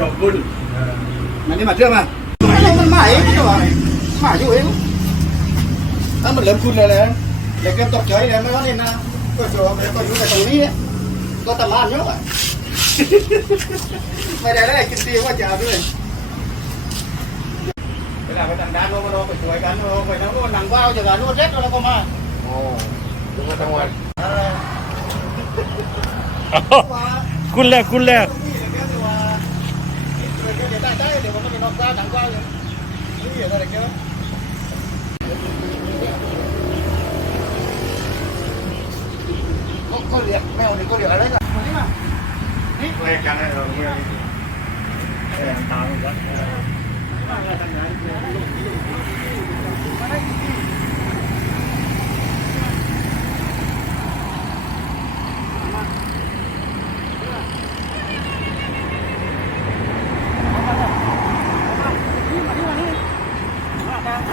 ขอบคุณมันนี่มาเชื่อมามันมาเองใช่ไหมมาอยู่เองถ้ามันเริ่มคุณเลยเลยเด็กเริ่มตกใจเลยไม่ว่าเนี่ยนะก็ชัวร์ก็อยู่แต่ตรงนี้ก็ตะลานเยอะไม่ได้ได้กินตีว่าจะด้วยเวลาไปทางด้านโน้นเราไปช่วยกันเราไปทางโน้นหนังว่าวจากการโน้นเล็ดเราก็มาโอ้ดูมาทั้งวันคุณแรกคุณแรกก็เรียกแมว นี่ก็เรียกอะไรกันนี่มานี่แรกกันให้เราเมื่อแรงตาม กั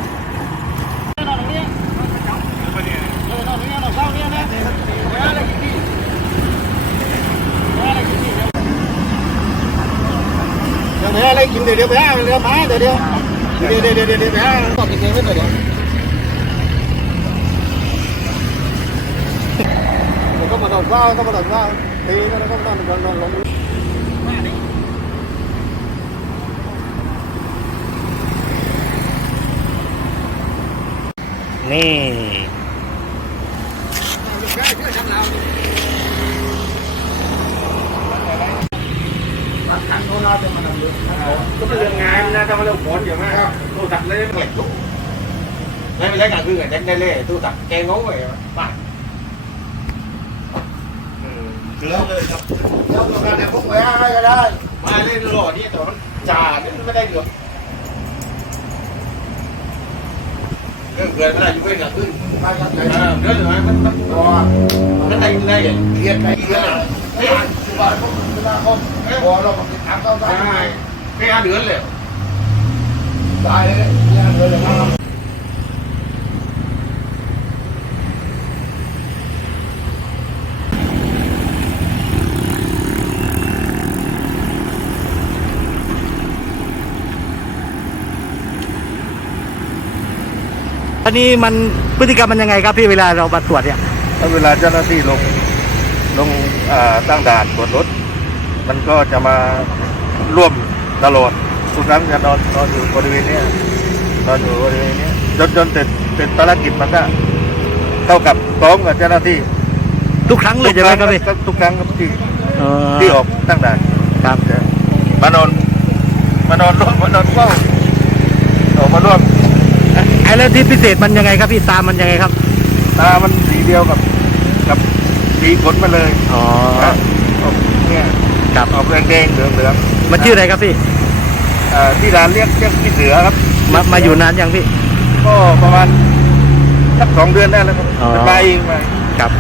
นเดี๋ยวอะไรกินเดี๋ยวเดี๋ยวไปหาเดี๋ยวมาเดี๋ยวเดี๋ นเขาน่ก็เป็นเรื่องงานนะถ้ามาเรื่องผลอย่างมากโทรศัพท์เลยเหล็กตุกไม่เป็นไรกันคือกันได้เล่ตู้ตักแกงงงไปป่ะเลือเลยครับแล้วตัวการเนี่ยพวกไว้ให้ก็ได้มาเล่นหล่อนี่แต่มันจ่าเนี่ยไม่ได้เกือบ เรื่องเกินไม่ได้อยู่เว้กับขึ้นมาจากไหนเออเรื่องอะไรมันมันรอมันได้ได้เรียรติไหนเรียรติเฮ้ยที่บ้านพวกเวลาเขาพอเราไปถามเขาได้ใช่แค่เดือนเลยได้เลยเนี่ยเลยเลย อันนี้มันพฤติกรรมมันยังไงครับพี่เวลาเรามาตรวจเนี่ยถ้าเวลาเจ้าหน้าที่ลงลงอ่าตั้งด่านตรวจรถ มันก็จะมาร่วมตลอดทุกครั้งจะนอนนอนอยู่บริเวณเนี้ยนอนอยู่บริเวณเนี้ยจนจนเสร็จเสร็จภารกิจมันก็เท่ากับพร้อมกับเจ้าหน้าที่ทุกครั้งเลยใช่ไหมครับพี่ทุกครั้งครับที่เออที่ออกตั้งด่านครับจะมานอนมานอนร่วมมานอนเฝ้าออกมาร่วมไอ้ แล้วที่พิเศษมันยังไงครับพี่ตามมันยังไงครับ ตามันสีเดียวกับ กับสีขนมาเลยอ๋อครับออกเนี่ยครับออกแดงๆเหลืองๆมันชื่ออะไรครับพี่อ่าที่ร้านเรียกเรียกพี่เสือครับ มามาอยู่นานยังพี่ ก็ประมาณสักสองเดือนได้แล้วครับอ๋อเป็นใบเองไป ครับ